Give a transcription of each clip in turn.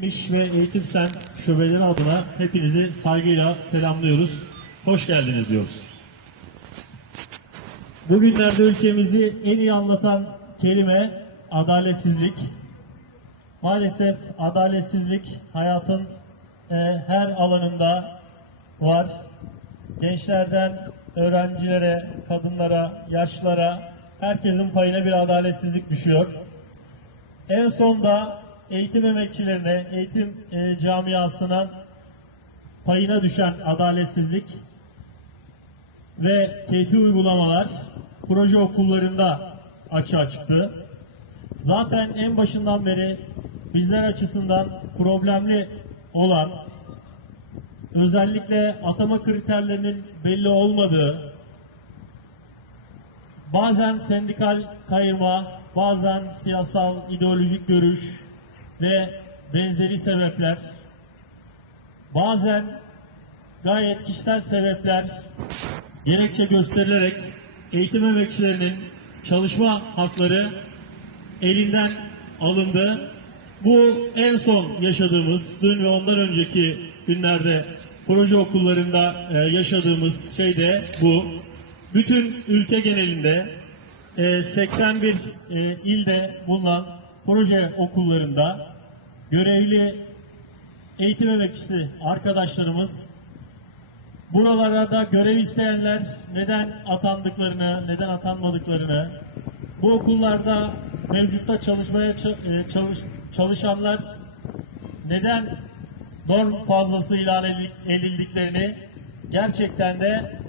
İş ve Eğitim Sen şubeleri adına hepinizi saygıyla selamlıyoruz. Hoş geldiniz diyoruz. Bugünlerde ülkemizi en iyi anlatan kelime adaletsizlik. Maalesef adaletsizlik hayatın e, her alanında var. Gençlerden öğrencilere, kadınlara, yaşlılara herkesin payına bir adaletsizlik düşüyor. En son da eğitim emekçilerine, eğitim e, camiasına payına düşen adaletsizlik ve keyfi uygulamalar proje okullarında açığa çıktı. Zaten en başından beri bizler açısından problemli olan özellikle atama kriterlerinin belli olmadığı, bazen sendikal kayırma, bazen siyasal ideolojik görüş ve benzeri sebepler, bazen gayet kişisel sebepler gerekçe gösterilerek eğitim emekçilerinin çalışma hakları elinden alındı. Bu en son yaşadığımız, dün ve ondan önceki günlerde proje okullarında e, yaşadığımız şey de bu. Bütün ülke genelinde e, 81 e, ilde bulunan proje okullarında görevli eğitim emekçisi arkadaşlarımız buralara da görev isteyenler neden atandıklarını, neden atanmadıklarını, bu okullarda mevcutta çalışmaya ça- e, çalış, çalışanlar neden norm fazlası ilan edil- edildiklerini gerçekten de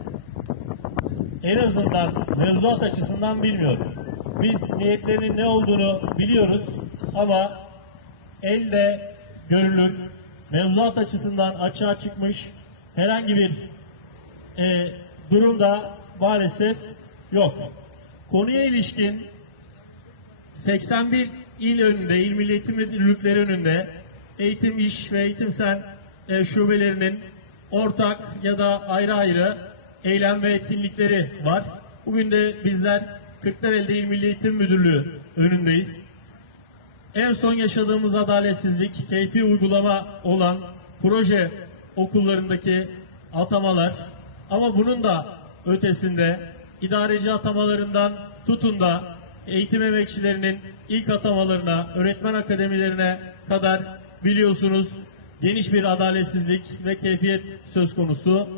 en azından mevzuat açısından bilmiyor. Biz niyetlerinin ne olduğunu biliyoruz ama elde görülür, mevzuat açısından açığa çıkmış herhangi bir e, durumda maalesef yok. Konuya ilişkin 81 il önünde, il milli eğitim müdürlükleri önünde eğitim iş ve eğitim sen e, şubelerinin ortak ya da ayrı ayrı eylem ve etkinlikleri var. Bugün de bizler Kırklareli İl Milli Eğitim Müdürlüğü önündeyiz. En son yaşadığımız adaletsizlik, keyfi uygulama olan proje okullarındaki atamalar ama bunun da ötesinde idareci atamalarından tutun da eğitim emekçilerinin ilk atamalarına, öğretmen akademilerine kadar biliyorsunuz geniş bir adaletsizlik ve keyfiyet söz konusu.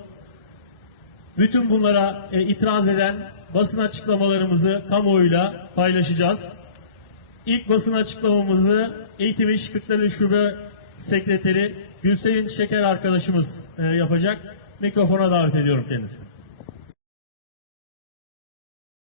Bütün bunlara e, itiraz eden basın açıklamalarımızı kamuoyuyla paylaşacağız. İlk basın açıklamamızı Eğitim İş Kırklareli Şube Sekreteri Gülsevin Şeker arkadaşımız e, yapacak. Mikrofona davet ediyorum kendisini.